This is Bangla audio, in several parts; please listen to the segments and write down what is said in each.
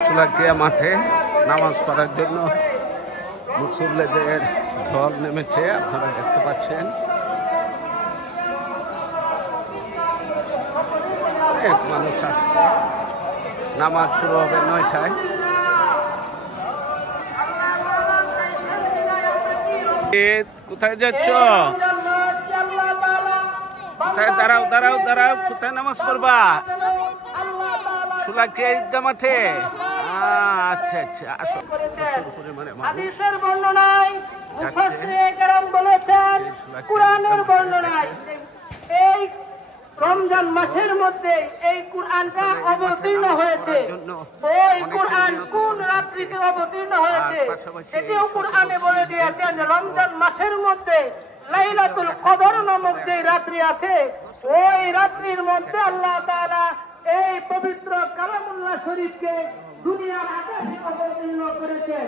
সুলাকিয়া মাঠে নামাজ পড়ার জন্য মুসল্লিদের ঢল নেমেছে, আপনারা দেখতে পাচ্ছেন। অনেক মানুষ আসছে, নামাজ শুরু হবে 9টায়। কোথায় যাচ্ছ? কোথায়? দাঁড়াও দাঁড়াও দাঁড়াও, কোথায় নামাজ পড়বা? সুলাকিয়া ঈদগাহ মাঠে। আচ্ছা আচ্ছা, আসো। হাদিসের বর্ণনায় মুফাসসিরে কেরাম বলেছেন, কুরআনের বর্ণনায় এই রমজান মাসের মধ্যে এই কুরআনটা অবতীর্ণ হয়েছে। ওই কুরআন কোন রাত্রিতে অবতীর্ণ হয়েছে সেটিও কুরআনে বলে দিয়েছেন। রমজান মাসের মধ্যে লাইলাতুল কদর নামক যে রাত্রি আছে, ওই রাত্রির মধ্যে আল্লাহ তাআলা এই পবিত্র কালামুল্লাহ শরীফকে দুনিয়ার আকাশে অবতীর্ণ করেছে।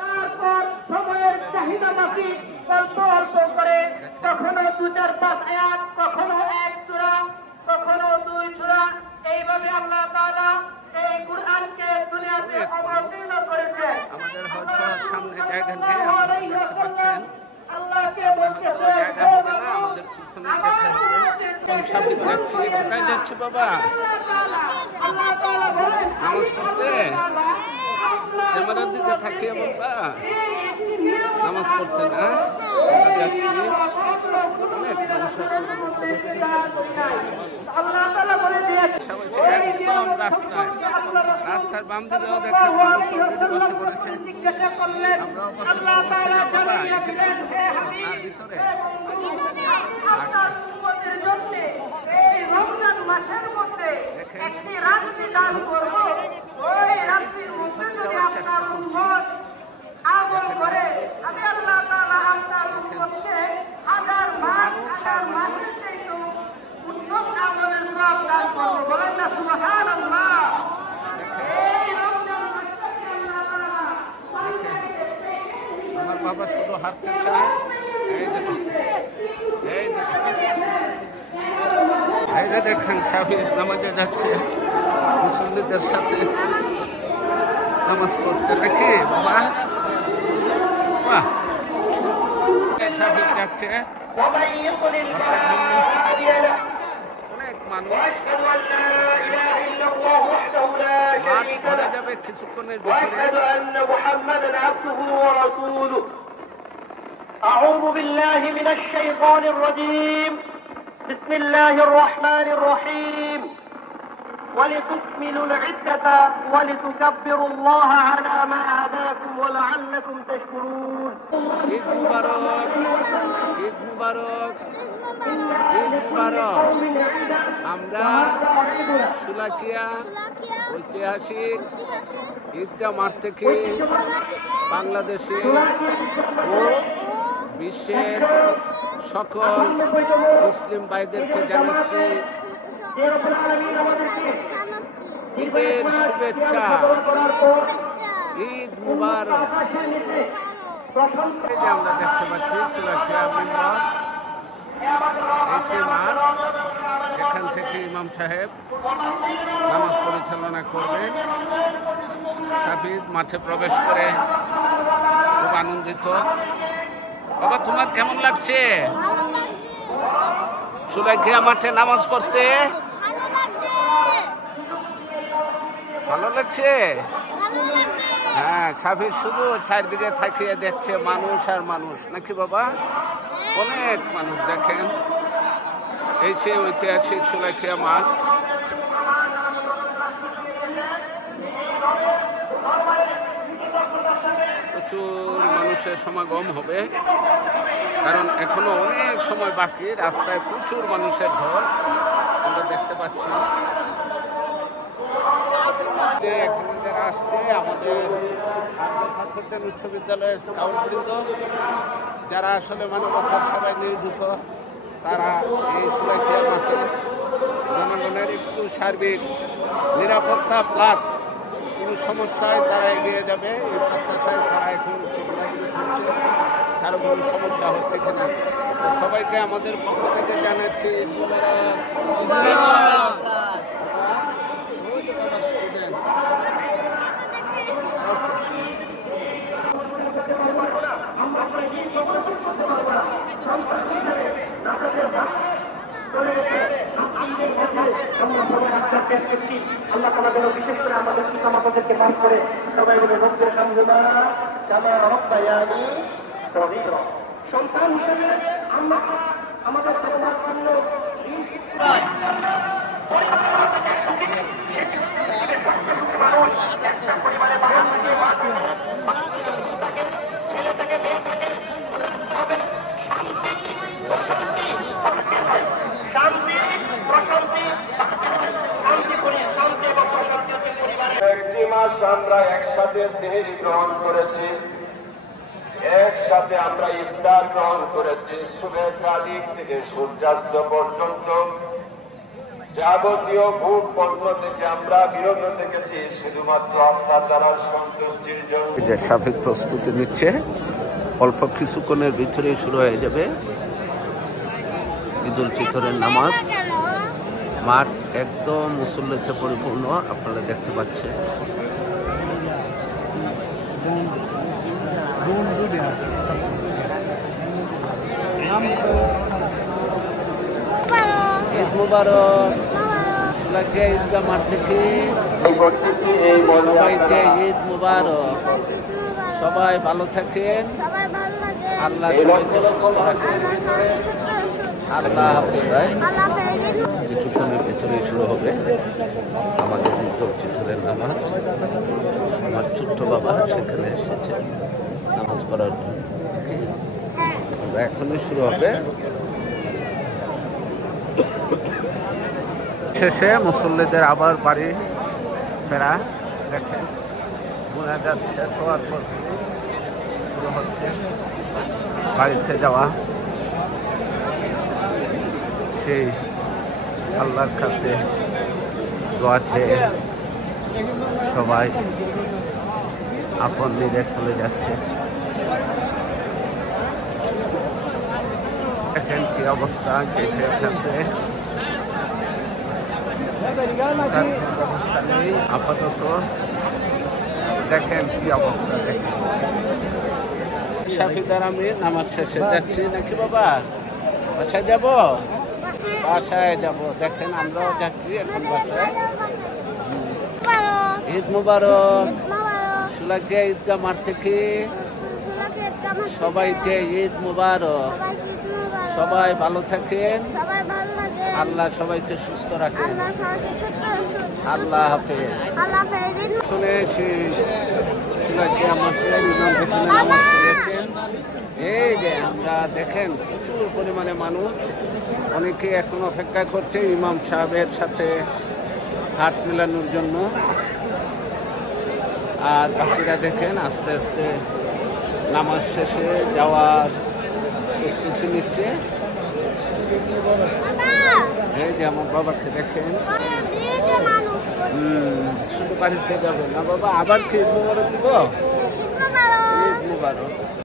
তারপর সময়ের চাহিদা মাফিক অল্প অল্প করে কখনো 2-4-5 আয়াত, কখনো 1 সূরা, কখনো 2 সূরা, এইভাবে আল্লাহ তাআলা এই কুরআনকে দুনিয়াতে অবতীর্ণ করেছে। আমাদের হয়তো সামনে জায়গা নেই, আপনারা দেখতে পাচ্ছেন। আল্লাহকে বলতেছে, আমাদের পিছনে দেখা হবে। কোথায় যাচ্ছ বাবা? নামাজ পড়তে? ক্যামেরার দিকে থাকিয়ে বাবা নামাজ পড়তে না? আমরা যাচ্ছি, অনেক মানুষ একদম রাস্তায়, রাস্তার বাম দিকেও দেখেন মানুষ বসে পড়েছে। আমরাও বসে বাবা ভিতরে আমার বাবা শুধু হাঁটতে চায়। এই যে দেখেন সাফির নামাজে যাচ্ছে মুসল্লিদের সাথে নামাজ পড়তে, নাকি বাবা? বাহ, সাফির যাচ্ছে। অনেক মানুষ, মাঠ ভরে যাবে কিছুক্ষণের ভিতরে। أعوذ بالله من الشيطان الرجيم. بسم الله الرحمن الرحيم. ولتكملوا العدة ولتكبروا الله على ما هداكم ولعلكم تشكرون. ঈদ মুবারক, ঈদ মুবারক, ঈদ মুবারক। আমরা সুলাকিয়া ঐতিহাসিক ঈদগাহ মাঠ থেকে বাংলাদেশে ও বিশ্বের সকল মুসলিম ভাইদেরকে জানাচ্ছি ঈদের শুভেচ্ছা, ঈদ মুবারক। এই যে আমরা দেখতে পাচ্ছি সুলাকিয়া মিম্বর, এই মাঠ, এখান থেকে ইমাম সাহেব নামাজ পরিচালনা করবেন। সাফিদ মাঠে প্রবেশ করে খুব আনন্দিত। বাবা, তোমার কেমন লাগছে সুলাকিয়া মাঠে নামাজ পড়তে? ভালো লাগছে? হ্যাঁ, সাফির শুধু চারদিকে থাকিয়ে দেখছে মানুষ আর মানুষ, নাকি বাবা? অনেক মানুষ দেখেন। এই যে ঐতিহাসিক সুলাকিয়া মাঠ। প্রচুর মানুষের সমাগম হবে, কারণ এখনো অনেক সময় বাকি। রাস্তায় প্রচুর মানুষের ঢল আমরা দেখতে পাচ্ছি। এখানে যারা আসছে আমাদের উচ্চ বিদ্যালয়ের স্কাউট বৃন্দ, যারা আসলে মানবতার সেবায় নিয়োজিত, তারা এই সুলাকিয়া মাঠে জনগণের একটু সার্বিক নিরাপত্তা প্লাস কোনো সমস্যায় তারা এগিয়ে যাবে এই প্রত্যাশায় তারা এখন ঘোরাঘুরি করছে, কারো কোনো সমস্যা হচ্ছে কিনা। সবাইকে আমাদের পক্ষ থেকে জানাচ্ছি স্টুডেন্ট বিশেষ করে আমাদের পিতামাতাদেরকে মাফ করে সবাই বলে রব্বের হামদুলিল্লাহ কামা রব্বায়ানি সগীরা। সন্তান হিসেবে আমরা আমাদের সৌভাগ্য একটি মাস আমরা একসাথে সেহরি গ্রহণ করেছি, একসাথে আমরা ইফতার গ্রহণ করেছি। শুভে সাদিক থেকে সূর্যাস্ত পর্যন্ত যাবতীয় ভোগ পণ্য থেকে আমরা বিরত থেকেছি শুধুমাত্র আল্লাহ তাআলার সন্তুষ্টির জন্য। যে সাবেক প্রস্তুতি নিচ্ছে, অল্প কিছুক্ষণের ভিতরেই শুরু হয়ে যাবে ঈদুল ফিতরের নামাজ। মাঠ একদম মুসল্লিতে পরিপূর্ণ, আপনারা দেখতে পাচ্ছেন। ঈদ মুবারক। সুলাকিয়া ঈদগাহ মাঠ থেকে সবাইকে ঈদ মুবারক। সবাই ভালো থাকেন, আল্লাহ সবাইকে সুস্থ রাখেন। আল্লাহ হাফেজ। কিছুক্ষণের ভেতরেই শুরু হবে আমাদের ঈদুল ফিতরের নামাজ। আমার ছোট্ট বাবা সেখানে এসেছে নামাজ পড়ার জন্য। আমরা এখনই শুরু হবে। শেষে মুসল্লিদের আবার বাড়ি ফেরা দেখেন, মুনাজাত শেষ হওয়ার পর শুরু হচ্ছে বাড়িতে যাওয়া। সেই আল্লাহর কাছে দোয়া চেয়ে সবাই আপন দিকে চলে যাচ্ছে। দেখেন কি অবস্থা গেটের কাছে, অবস্থা নেই আপাতত। দেখেন কি অবস্থা, দেখেন। শাফিদার আমি নামাজ শেষে যাচ্ছি নাকি বাবা? বাসায় যাব, বাসায় যাব। দেখেন আমরাও যাচ্ছি এখন বাসায়। ঈদ মুবারক। সুলাকিয়া ঈদগাহ মাঠ থেকে সবাইকে ঈদ মুবারক। সবাই ভালো থাকেন, আল্লাহ সবাইকে সুস্থ রাখেন। আল্লাহ হাফেজ। শুনেছি সুলাকিয়া মাঠে ইমাম এখানে নামাজ পড়েছেন। এই যে আমরা দেখেন প্রচুর পরিমাণে মানুষ, অনেকে এখন অপেক্ষা করছে ইমাম সাহেবের সাথে হাত মেলানোর জন্য। আর বাকিরা দেখেন আস্তে আস্তে নামাজ শেষে যাওয়ার প্রস্তুতি নিচ্ছে। এই যে আমার বাবাকে দেখেন, শুধু বাড়িতে যাবে না বাবা, আবার কি ঈদ মুবারক দিব? ঈদ মুবারক।